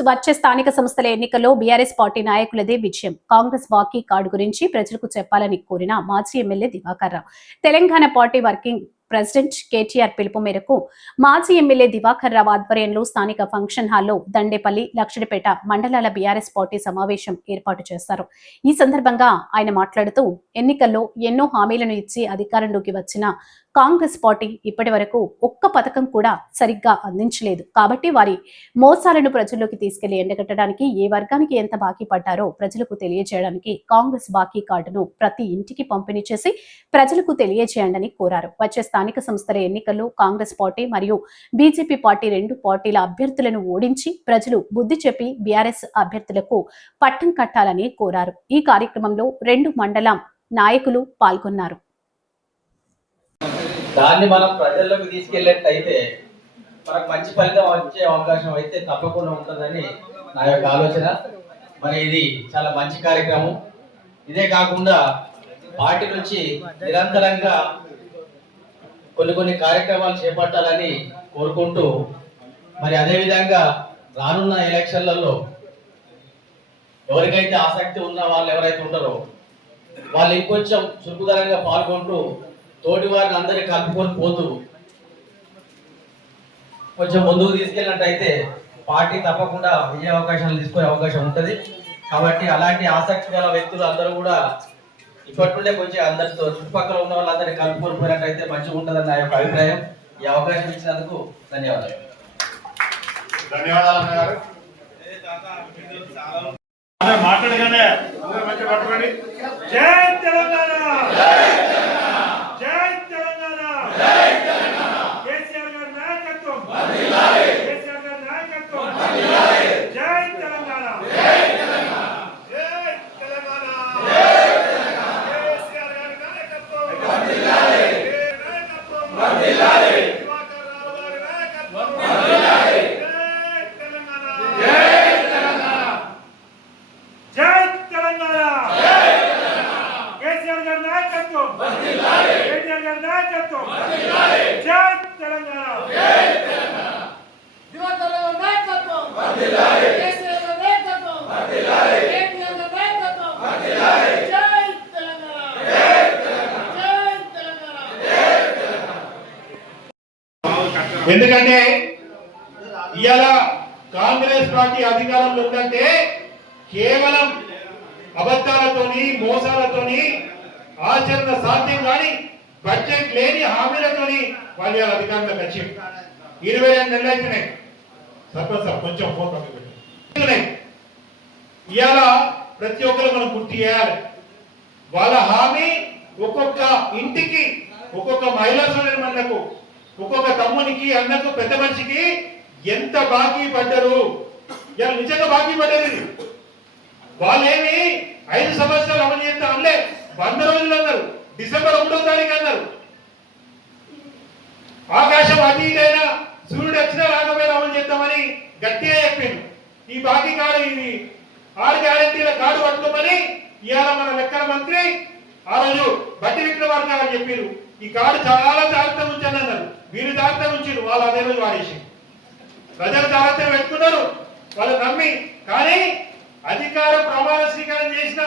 వచ్చే స్థానిక సంస్థల ఎన్నికల్లో బీఆర్ఎస్ పార్టీ నాయకులదే విజయం. కాంగ్రెస్ వాకీ కార్డు గురించి ప్రజలకు చెప్పాలని కోరిన మాజీ MLA Diwakar Rao. Telangana party working president KTR పిలుపు మేరకు మాజీ ఎమ్మెల్యే దివాకర్ రావు ఆధ్వర్యంలో స్థానిక ఫంక్షన్ హాల్లో దండేపల్లి లక్షడిపేట మండలాల బీఆర్ఎస్ పార్టీ సమావేశం ఏర్పాటు చేశారు ఈ సందర్భంగా ఆయన మాట్లాడుతూ ఎన్నికల్లో ఎన్నో హామీలను ఇచ్చి అధికారంలోకి వచ్చిన కాంగ్రెస్ పార్టీ ఇప్పటి వరకు ఒక్క పథకం కూడా సరిగ్గా అందించలేదు. కాబట్టి వారి మోసాలను ప్రజల్లోకి తీసుకెళ్ళి ఎండగట్టడానికి ఏ వర్గానికి ఎంత బాకీ పడ్డారో ప్రజలకు తెలియజేయడానికి కాంగ్రెస్ బాకీ కార్డును ప్రతి ఇంటికి పంపిణీ చేసి ప్రజలకు తెలియజేయండి కోరారు. వచ్చే స్థానిక సంస్థల ఎన్నికల్లో కాంగ్రెస్ పార్టీ మరియు బీజేపీ పార్టీ రెండు పార్టీల అభ్యర్థులను ఓడించి ప్రజలు బుద్ధి చెప్పి బీఆర్ఎస్ అభ్యర్థులకు పట్టం కట్టాలని కోరారు. ఈ కార్యక్రమంలో రెండు మండలం నాయకులు పాల్గొన్నారు. దాన్ని మనం ప్రజల్లోకి తీసుకెళ్ళేట్టయితే మనకు మంచి ఫలితం వచ్చే అవకాశం అయితే తప్పకుండా ఉంటుందని నా యొక్క ఆలోచన. మరి ఇది చాలా మంచి కార్యక్రమం. ఇదే కాకుండా పార్టీ నుంచి నిరంతరంగా కొన్ని కొన్ని కార్యక్రమాలు చేపట్టాలని కోరుకుంటూ మరి అదేవిధంగా రానున్న ఎలక్షన్లలో ఎవరికైతే ఆసక్తి ఉన్న వాళ్ళు ఎవరైతే ఉన్నారో వాళ్ళు ఇంకొంచెం చురుకుదరంగా పాల్గొంటూ తోటి వారిని అందరినీ కలుపుకొని పోతూ కొంచెం ముందుకు తీసుకెళ్ళినట్టయితే పార్టీ తప్పకుండా విజయ అవకాశాలు తీసుకునే అవకాశం ఉంటుంది. కాబట్టి అలాంటి ఆసక్తి గల వ్యక్తులు అందరూ కూడా ఇప్పటి నుండే కొంచెం అందరితో చుట్టుపక్కల ఉన్న వాళ్ళందరినీ కలుపుకొని పోయినట్టయితే మంచిగా ఉంటుందని నా యొక్క అభిప్రాయం. ఈ అవకాశం ఇచ్చినందుకు ధన్యవాదాలు. ధన్యవాదాలు మాట్లాడగానే అందరూ మంచిగా పట్టుకోండి. జై తెలంగాణ జై తెలంగాణ కేసీఆర్ గారి నాయకత్వం కేసీఆర్ గారి నాయకత్వం జై తెలంగాణ జై తెలంగాణ కేసీఆర్ గారి నాయకత్వం నాయకత్వం దివాకర్ రావు గారి నాయకత్వం జై తెలంగాణ జై తెలంగాణ కేసీఆర్ గారి నాయకత్వం కేటీఆర్ గారి నాయకత్వం జై తెలంగాణ దివాకర్ రావు నాయకత్వం కేసీఆర్ గారి నాయకత్వం కేటీఆర్ గారి నాయకత్వం జై తెలంగాణ. జై తెలంగాణ. ఎందుకంటే ఇవాళ కాంగ్రెస్ పార్టీ అధికారంలో ఉందంటే కేవలం అబద్ధాలతోని మోసాలతోని ఆచరణ సాధ్యం కాని బడ్జెట్ లేని హామీలతోని వాళ్ళు వాళ్ళ అధికారంలోకి వచ్చి ఇరవై రెండు నెలలు అయితేనే. సర్పంచ్ సార్ కొంచెం ఫోన్ పక్కన ఇవాళ ప్రతి ఒక్కరు మనం గుర్తు చేయాలి. వాళ్ళ హామీ ఒక్కొక్క ఇంటికి ఒక్కొక్క మహిళా మనకు ఒక్కొక్క తమ్మునికి అన్నకు పెద్ద మనిషికి ఎంత బాకీ పడ్డరు? ఇలా నిజంగా బాకీ పడ్డది. వాళ్ళేమి ఐదు సంవత్సరాలు అమలు చేస్తా అనలే. వంద రోజులు అన్నారు. డిసెంబర్ ఒకటో తారీఖు అన్నారు. ఆకాశం అతీతైన సూర్యుడు వచ్చినా రాకపోయినా అమలు చేద్దామని గట్టిగా చెప్పింది ఈ బాకీ కార్డు ఇది ఆరు గ్యారంటీల కార్డు పట్టుకోమని ఇవాళ మన లెక్కల మంత్రి ఆ రోజు బట్టి విక్రమార్క గారు చెప్పారు. ఈ కార్డు చాలా జాగ్రత్త ఉంచండి అన్నారు. వీరు జాగ్రత్త ఉంచారు వాళ్ళు అదే రోజు వాడేసి ప్రజలు జాగ్రత్త పెట్టుకున్నారు వాళ్ళు నమ్మి. కానీ అధికార ప్రమాణ స్వీకారం చేసిన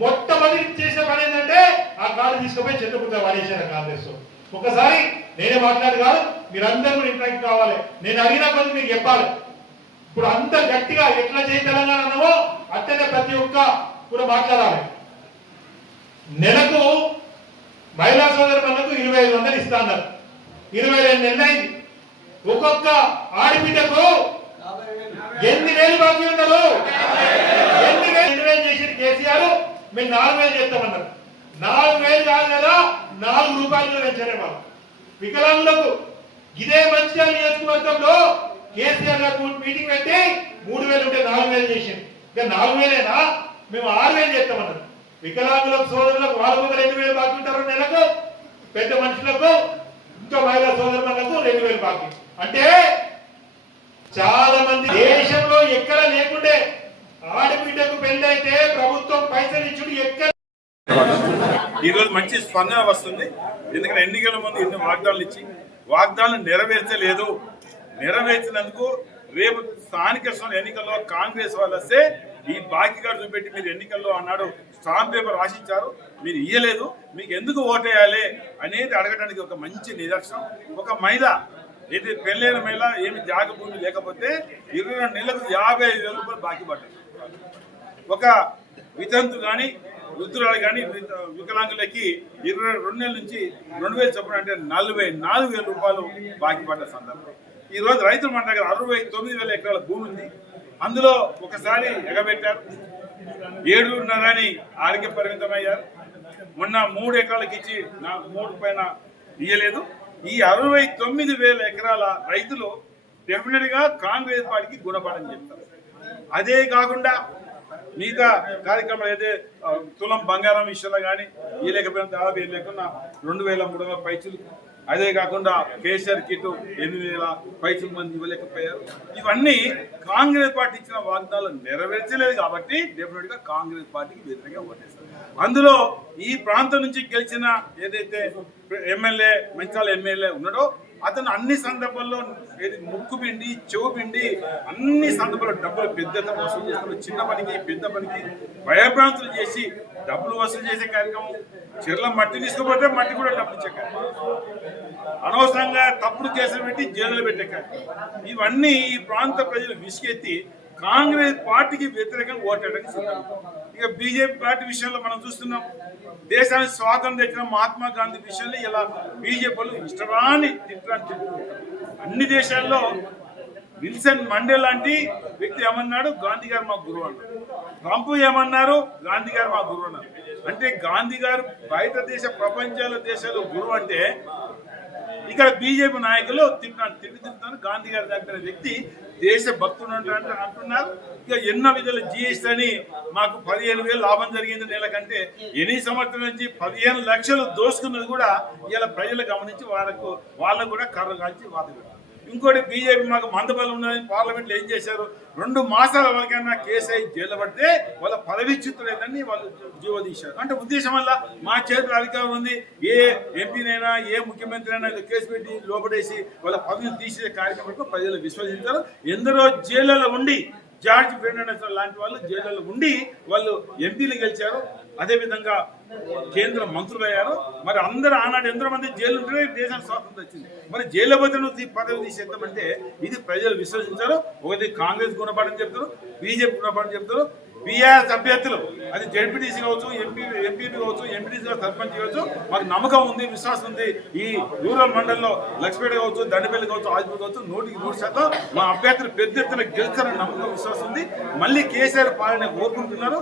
మొట్టమొదటి చేసిన పని ఏంటంటే ఆ కార్డు తీసుకుపోయి చెట్టుకుంటా వాడేసారు కాంగ్రెస్ ఒకసారి నేనే మాట్లాడు కాదు మీరందరూ ఇంట్రాక్ట్ కావాలి. నేను అడిగిన పని మీరు చెప్పాలి. ఇప్పుడు అంత గట్టిగా ఎట్లా చేయి తెలంగాణ అన్నావో అట్లనే ప్రతి ఒక్క కూడా మాట్లాడాలి. నెలకు మహిళా సోదరు మనకు ఇరవై ఐదు వందలు ఇస్తా అన్నారు. ఇరవై రెండు నెలలు అయింది. ఒక్కొక్క ఆడబిడ్డకు ఎన్ని వేలు బాకీ ఉండరు ఎన్ని వేలు ఎన్ని వేలు చేసిన కేసీఆర్ మేము నాలుగు వేలు చేస్తామన్నారు. నాలుగు వేలు కాదు కదా నాలుగు రూపాయలు పెంచారే వాళ్ళు వికలాంగులకు ఇదే మంచిర్యాల నియోజకవర్గంలో కేసీఆర్ గారు మీటింగ్ పెట్టి మూడు వేలు ఉంటే నాలుగు వేలు చేసింది ఇక నాలుగు వేలేనా? మేము ఆరు వేలు చేస్తామన్నారు. వికలాంగులకు సోదరులకు వాళ్ళకు ఒక రెండు వేలు బాకీ ఉంటారు నెలకు పెద్ద మనుషులకు ఇంకా మహిళా సోదరులకు రెండు వేలు బాకీ. అంటే చాలా మంది దేశంలో ఎక్కడ లేకుండే ఆడబిడ్డకు పెళ్ళైతే ఈరోజు ఎక్కడ మంచి స్పందన వస్తుంది. ఎందుకంటే ఎన్నికల ముందు ఎన్నో వాగ్దానాలు ఇచ్చి వాగ్దానాలు నెరవేర్చలేదు. నెరవేర్చినందుకు రేపు స్థానిక ఎన్నికల్లో కాంగ్రెస్ వాళ్ళు వస్తే ఈ బాకీ గారు చూపెట్టి మీరు ఎన్నికల్లో అన్నాడు స్టాంప్ పేపర్ రాసిచ్చారు. మీరు ఇయ్యలేదు. మీకు ఎందుకు ఓటేయాలి అనేది అడగడానికి ఒక మంచి నిదర్శనం. ఒక మహిళ ఇది పెళ్ళైన మహిళ ఏమి జాగ భూమి లేకపోతే ఇరవై రెండు నెలలకు యాభై ఐదు వేల రూపాయలు బాకీ పడ్డారు ఒక వితంతు కానీ వృద్ధురాలు కానీ వికలాంగులకి ఇరవై రెండు నెలల నుంచి రెండు వేలు చొప్పున అంటే నలభై నాలుగు వేల రూపాయలు బాకీ పడ్డ సందర్భం. ఈ రోజు రైతులు మన దగ్గర అరవై తొమ్మిది వేల ఎకరాల భూమి ఉంది. అందులో ఒకసారి ఎగబెట్టారు. ఏడున్నరని ఆరోగ్య పరిమితమయ్యారు మొన్న మూడు ఎకరాలకు ఇచ్చి నా మూడు పైన ఇయ్యలేదు. ఈ అరవై తొమ్మిది వేల ఎకరాల రైతులు డెఫినెట్గా కాంగ్రెస్ పార్టీకి గుణపాఠం చెప్తారు. అదే కాకుండా మిగతా కార్యక్రమాలు అయితే తులం బంగారం విషయంలో కానీ ఈ లేకపోయినా దాదాపు ఏం లేకుండా రెండు వేల మూడు వందల పైచులు. అదే కాకుండా కేసీఆర్ కిట్ ఎనిమిది వేల పైచులు మంది ఇవ్వలేకపోయారు. ఇవన్నీ కాంగ్రెస్ పార్టీ ఇచ్చిన వాగ్దానాలు నెరవేర్చలేదు కాబట్టి డెఫినెట్గా కాంగ్రెస్ పార్టీకి వ్యతిరేకంగా ఓటేస్తారు అందులో ఈ ప్రాంతం నుంచి గెలిచిన ఏదైతే ఎమ్మెల్యే మంచాల ఎమ్మెల్యే ఉన్నాడో అతను అన్ని సందర్భాల్లో ఏది ముక్కు పిండి చెవు పిండి అన్ని సందర్భాల్లో డబ్బులు పెద్ద వసూలు చేస్తారు చిన్న పనికి పెద్ద పనికి భయభ్రాంతులు చేసి డబ్బులు వసూలు చేసే కార్యక్రమం చెర్ల మట్టి తీసుకుపోతే మట్టి కూడా డబ్బులు ఇచ్చే కార్యక్రమం. అనవసరంగా తప్పుడు కేసులు పెట్టి జైలులో పెట్టే కార్యక్రమం. ఇవన్నీ ఈ ప్రాంత ప్రజలు విసిగెత్తి కాంగ్రెస్ పార్టీకి వ్యతిరేకంగా ఓటేయడానికి సిద్ధం. ఇక బీజేపీ పార్టీ విషయంలో మనం చూస్తున్నాం. దేశానికి స్వాతంత్రం తెచ్చిన మహాత్మా గాంధీ విషయంలో ఇలా బీజేపీలు ఇష్టరాని తిట్టడానికి అన్ని దేశాల్లో విల్సన్ మండే లాంటి వ్యక్తి ఏమన్నాడు? గాంధీ గారు మా గురువు అన్నారు ట్రంప్ ఏమన్నారు? గాంధీ గారు మా గురువు అన్నారు అంటే గాంధీ గారు బయట దేశ ప్రపంచాల దేశాలు గురువు అంటే ఇక్కడ బీజేపీ నాయకులు తింటాను తిండి తింటాను గాంధీ గారి దగ్గర వ్యక్తి దేశ భక్తుడు అంటారు అంటున్నారు. ఇక ఎన్నో విధాలు జిఎస్టీ అని మాకు పదిహేను వేలు లాభం జరిగింది నెల కంటే ఎన్ని సంవత్సరం నుంచి పదిహేను లక్షలు దోసుకున్నది కూడా ఇలా ప్రజలు గమనించి వాళ్ళకు వాళ్ళకు కూడా కర్ర కాల్చి వాత ఇంకోటి బీజేపీ మాకు మందబలం ఉన్నదని పార్లమెంట్లో ఏం చేశారు? రెండు మాసాల వరకైనా కేసీఐ జైలు పడితే వాళ్ళ పదవిచ్యుతులేదని వాళ్ళు జీవో తీశారు. అంటే ఉద్దేశం వల్ల మా చేతిలో అధికారం ఉంది. ఏ ఎంపీనైనా ఏ ముఖ్యమంత్రి అయినా కేసు పెట్టి లోపడేసి వాళ్ళ పదవిని తీసే కార్యక్రమం ప్రజలు విశ్వసించారు. ఎందరో జైళ్ళలో ఉండి జార్జ్ ఫెర్నాండెస్ లాంటి వాళ్ళు జైల్లో ఉండి వాళ్ళు ఎంపీలు గెలిచారు. అదేవిధంగా కేంద్ర మంత్రులు అయ్యారు. మరి అందరు ఆనాడు ఎందరో మంది జైలు ఉంటే దేశానికి స్వాతంత్రం వచ్చింది. మరి జైలు భద్రను పదవి తీసేద్దామంటే ఇది ప్రజలు విశ్వసించారు. ఒకటి కాంగ్రెస్ గుణపాఠం చెప్తారు బీజేపీ గుణపాఠం చెప్తారు. బీఆర్ఎస్ అభ్యర్థులు అది జడ్పీటీసీ కావచ్చు ఎంపీ ఎంపీపీ కావచ్చు ఎంపీటీసీ సర్పంచ్ కావచ్చు మాకు నమ్మకం ఉంది విశ్వాసం ఉంది. ఈ రూరల్ మండలంలో లక్ష్మీపేట కావచ్చు దండపల్లి కావచ్చు ఆజ్పూర్ కావచ్చు నూటికి నూరు శాతం మా అభ్యర్థులు పెద్ద ఎత్తున గెలుస్తారని నమ్మకం విశ్వాసం ఉంది. మళ్ళీ కేసీఆర్ పాలన కోరుకుంటున్నారు